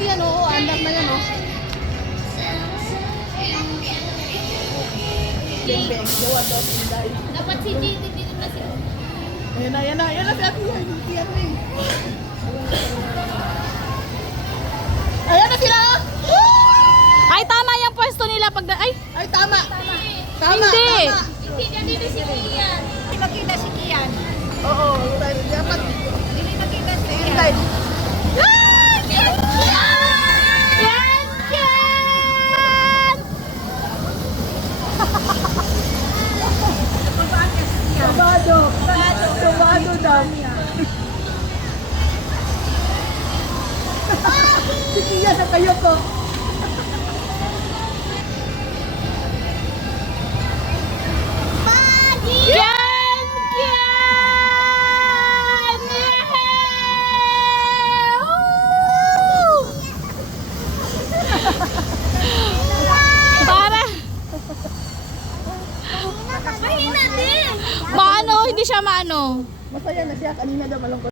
yan, oo. Andar na yan, oh. Beng-beng. Gawa daw si Inday. Dapat si JT dito na si... Ayan na, ayan na. Ayan na si Ate Yan. Si Ate. Ayan na sila! Ay, tama yung pwesto nila pag... Ay, Ay, tama. Tama, Hindi. tama. Hindi na dito si Kian. Hindi makita si Kian. Oo, dapat. Hindi makita si Kian. Inday. Yan! Kabado. Kabado daw. Si Kia na kayo ko. Yan! Yan! Woo! Para Mahina din. maano, hindi siya maano. Masaya na siya. Kanina daw malungkot.